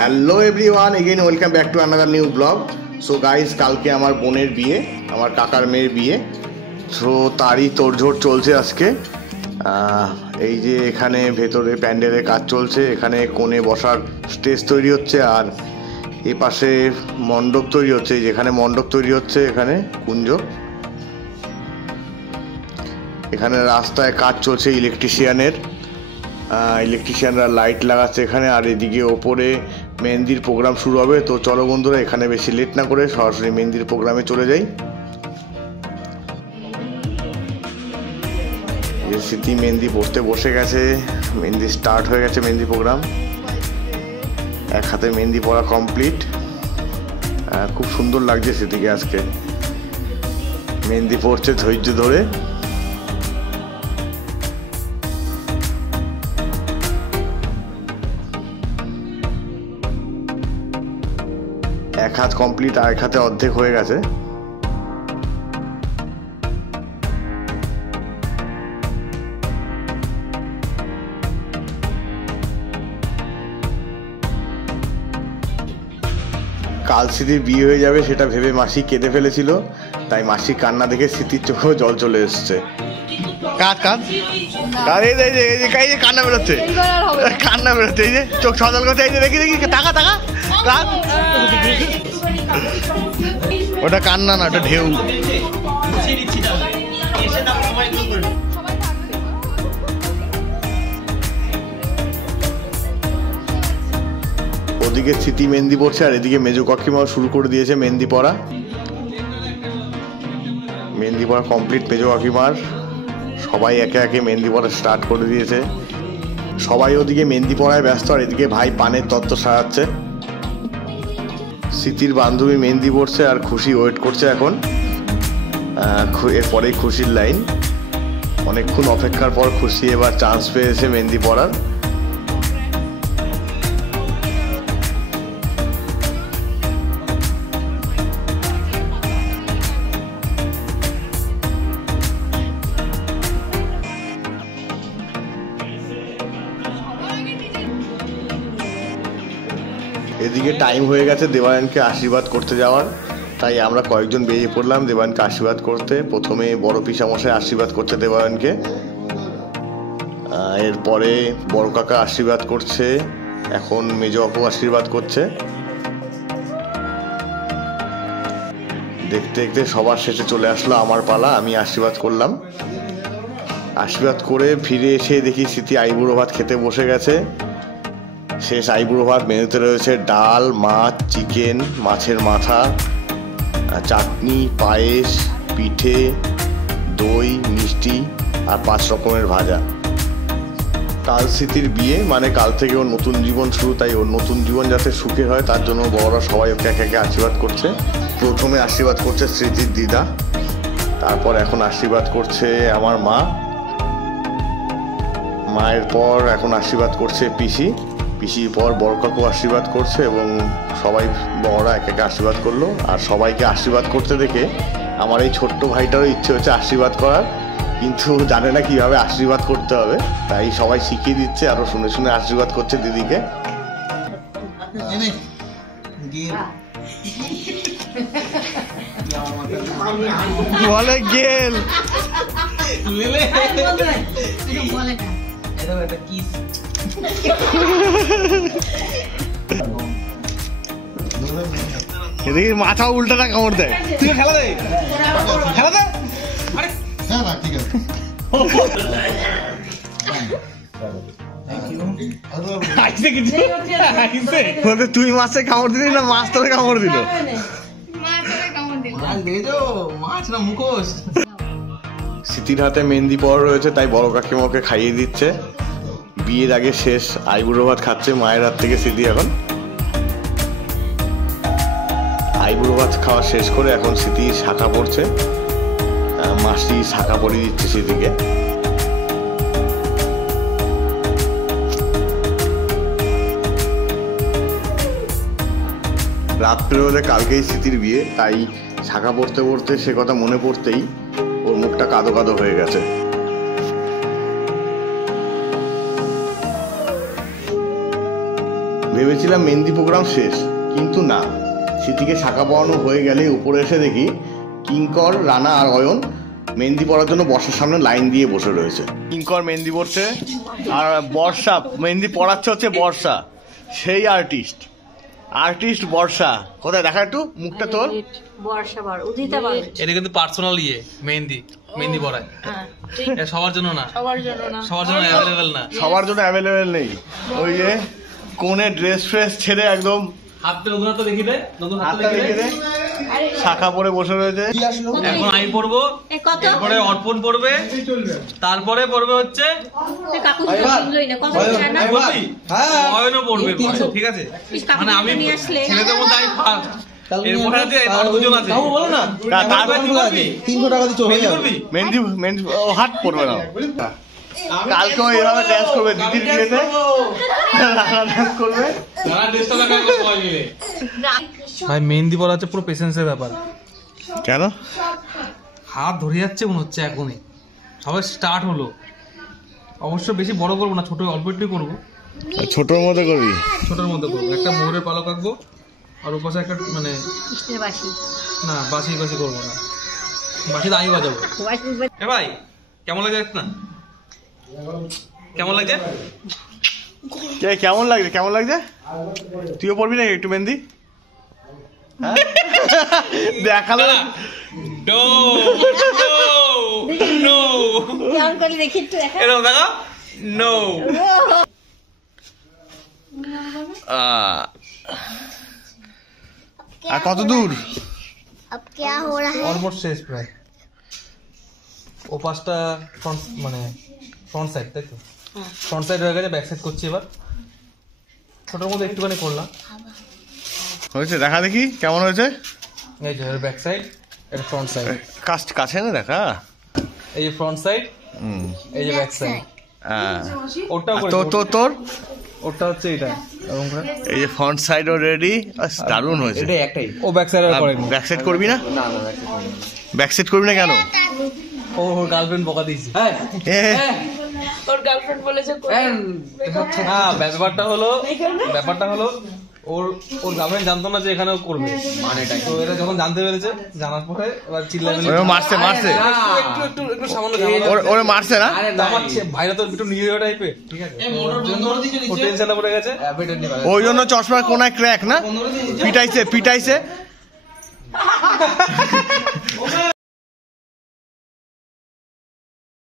Hello everyone, again welcome back to another new blog. So guys, কালকে আমার বোনের বিয়ে, আমার কাকার মেয়ের বিয়ে। সো তারই তোড়জোড় চলছে আজকে। এই যে এখানে ভেতরে প্যান্ডেলের কাজ চলছে, এখানে কোণে বসার স্টেজ তৈরি হচ্ছে, আর এ পাশে মণ্ডপ তৈরি হচ্ছে। যেখানে মণ্ডপ তৈরি হচ্ছে এখানে কুঞ্জ, এখানে রাস্তায় কাজ চলছে ইলেকট্রিশিয়ানরা লাইট লাগাচ্ছে এখানে। আর এদিকে ওপরে মেহেন্দির প্রোগ্রাম শুরু হবে। তো চলো বন্ধুরা, এখানে বেশি লেট না করে সরাসরি মেহেন্দির প্রোগ্রামে চলে যাই। স্মৃতি মেহেন্দি পড়তে বসে গেছে, মেহেন্দি স্টার্ট হয়ে গেছে। মেহেন্দি প্রোগ্রাম, এক হাতে মেহেন্দি পড়া কমপ্লিট। খুব সুন্দর লাগছে স্মৃতিকে আজকে, মেহেন্দি পড়ছে ধৈর্য ধরে। এক হাত কমপ্লিট, আর এক হাতে অর্ধেক হয়ে গেছে। কাল স্মৃতির বিয়ে হয়ে যাবে সেটা ভেবে মাসি কেঁদে ফেলেছিল, তাই মাসির কান্না দেখে স্মৃতির চোখেও জল চলে এসছে। কান্না বেরোচ্ছে, এই যে চোখ সজল করছে, এই যে দেখি টাকা ওটা কান্না না, ওটা ঢেউ। ওদিকে স্মৃতি মেহেন্দি পড়ছে, আর এদিকে মেজো কাকিমাও শুরু করে দিয়েছে মেহেন্দি পড়া। মেহেন্দি পড়া কমপ্লিট মেজো কাকিমার। সবাই একে একে মেহেন্দি পড়া স্টার্ট করে দিয়েছে। সবাই ওদিকে মেহেন্দি পড়ায় ব্যস্ত, আর এদিকে ভাই পানের তত্ত্ব সাজাচ্ছে। স্মৃতির বান্ধবী মেহেন্দি পড়ছে, আর খুশি ওয়েট করছে এখন। এরপরেই খুশির লাইন। অনেকক্ষণ অপেক্ষার পর খুশি এবার চান্স পেয়েছে মেহেন্দি পড়ার। এদিকে টাইম হয়ে গেছে দেবায়নকে আশীর্বাদ করতে যাওয়ার, তাই আমরা কয়েকজন বেরিয়ে পড়লাম দেবায়নকে আশীর্বাদ করতে। প্রথমে বড় পিসামশাই আশীর্বাদ করছে দেবায়নকে, এরপরে বড় কাকা আশীর্বাদ করছে, এখন মেজো আপু আশীর্বাদ করছে। দেখতে দেখতে সবার শেষে চলে আসলো আমার পালা, আমি আশীর্বাদ করলাম। আশীর্বাদ করে ফিরে এসে দেখি স্মৃতি আইবুড়ো ভাত খেতে বসে গেছে। শেষ আইবুড়ো ভাত মেনুতে রয়েছে ডাল, মাছ, চিকেন, মাছের মাথা, চাটনি, পায়েস, পিঠে, দই, মিষ্টি আর 5 রকমের ভাজা। কাল স্মৃতির বিয়ে, মানে কাল থেকে ওর নতুন জীবন শুরু, তাই ওর নতুন জীবন যাতে সুখে হয় তার জন্য বড়রা সবাই ওকে একে একে আশীর্বাদ করছে। প্রথমে আশীর্বাদ করছে স্মৃতির দিদা, তারপর এখন আশীর্বাদ করছে আমার মা, মায়ের পর এখন আশীর্বাদ করছে পিসির পর বড় কাকু আশীর্বাদ করছে, এবং সবাই বড়রা এক একে আশীর্বাদ করলো। আর সবাইকে আশীর্বাদ করতে দেখে আমার এই ছোট্ট ভাইটারও ইচ্ছে হচ্ছে আশীর্বাদ করার, কিন্তু জানে না কিভাবে আশীর্বাদ করতে হবে, তাই সবাই শিখিয়ে দিচ্ছে, আরো শুনে শুনে আশীর্বাদ করছে দিদিকে। বলে গেল এদিকে মাথা উল্টাটা কামড় দেয়। তুই খেলা দে, তুই মাছে কামড় দিলি না মাছ তোরে কামড় দিল? স্মৃতির হাতে মেহেন্দি পড়া রয়েছে, তাই বড় কাকিমাকে খাইয়ে দিচ্ছে। বিয়ের আগে শেষ আইবুড়ো ভাত খাচ্ছে মায়ের হাত থেকে স্মৃতি। এখন আইবুড়ো ভাত খাওয়া শেষ করে এখন স্মৃতি শাঁখা পড়ছে, মাসি শাঁখা পরিয়ে দিচ্ছে স্মৃতিকে। রাত্রে হলে কালকেই স্মৃতির বিয়ে, তাই শাঁখা পড়তে পড়তে সে কথা মনে পড়তেই ওর মুখটা কাদো কাদো হয়ে গেছে। ভেবেছিলাম মেহেন্দি প্রোগ্রাম শেষ, কিন্তু না, স্মৃতিকে শাখা পরানো হয়ে গেলে উপরে এসে দেখি কিঙ্কর, রানা আর অয়ন মেহেন্দি পরার জন্য বর্ষার সামনে লাইন দিয়ে বসে রয়েছে। কিঙ্কর মেহেন্দি পড়ছে আর বর্ষা মেহেন্দি পড়াচ্ছে হচ্ছে বর্ষা, সেই আর্টিস্ট বর্ষা। কোথায় দেখা একটু মুখটা তোর? এটা কিন্তু পার্সোনাল মেহেন্দি পড়ায়, সবার জন্য না, সবার জন্য অ্যাভেলেবেল না, সবার জন্য অ্যাভেলেবেল নেই। ওই যে কোনে ড্রেস ফ্রেস ছেড়ে একদম হাতটা নতুন হাতটা দেখি দে, নতুন হাতটা দেখি দে, শাখা পরে বসে রয়েছে। এখন আমি পড়বো, এরপরে অর্পণ পড়বে, তারপরে পড়বে হচ্ছে অয়নও পড়বে, ঠিক আছে? মানে আমি ছেলেদের মধ্যে আমি ফার্স্ট, এরপরে আছে আর দুজন আছে। বলো না, 300 টাকা দিয়ে চলে যাবে। মেহেন্দি ও হাত পড়বে না, কালকে এইভাবে ড্যান্স করবে দিদির বিয়েতে, ড্যান্স করবে। ভাই মেহেন্দি পড়া হচ্ছে পুরো পেশেন্সের ব্যাপার। কেন হাত ধরে যাচ্ছে মনে হচ্ছে এখনই, সবাই স্টার্ট হলো। অবশ্য বেশি বড় করবো না, ছোট অল্প একটু করবো। ছোটর মধ্যে করবি? ছোটর মধ্যে করবো, একটা মোহরের পালক আঁকবো, আর ওপাশে একটা মানে না বাঁশি করবো না, বাঁশি তো আমি বাজাবো। এ ভাই কেমন লাগে না? কেমন লাগছে? কেমন লাগছে? তুইও পড়বি না একটু মেহেন্দি? দেখালো আর কত দূর? অলমোস্ট শেষ প্রায়। ও পাশটা মানে ফ্রন্ট সাইড, তাই তো? ফ্রন্ট সাইড হয়ে গেছে, ব্যাক সাইড করছি এবার। ছোটোর মধ্যে একটুখানি করলাম, হয়েছে। দেখা দেখি কেমন হয়েছে। এই যে ব্যাক সাইড, এটা ফ্রন্ট সাইড। কাছে না দেখা, এই যে ফ্রন্ট সাইড, এই যে ব্যাক সাইড। ওটাও তোর ওটা হচ্ছে এটা, এই যে ফ্রন্ট সাইডও রেডি, দারুণ হয়েছে। এটা একটাই। ও ব্যাক সাইড করেনি। ব্যাক সাইড করবি না? ব্যাক সাইড করবি না কেন? ওর গার্লফ্রেন্ড বকা দিয়েছে। ওর গার্লফ্রেন্ড বলেছে না, ব্যাপারটা হলো ওর গার্লফ্রেন্ড জানতো না যে এখানেও করবে, মানে তো এরা যখন জানতে পেরেছে, জানার পরে এবার চিল্লামিল্লি মারছে একটু সামান্য ওরে মারছে না, ভাইরা তো একটু নিয়ে টাইপের, ঠিক আছে? ও টেনশনে পড়ে গেছে, ওই জন্য চশমার কোনায় ক্র্যাক না, পিটাইছে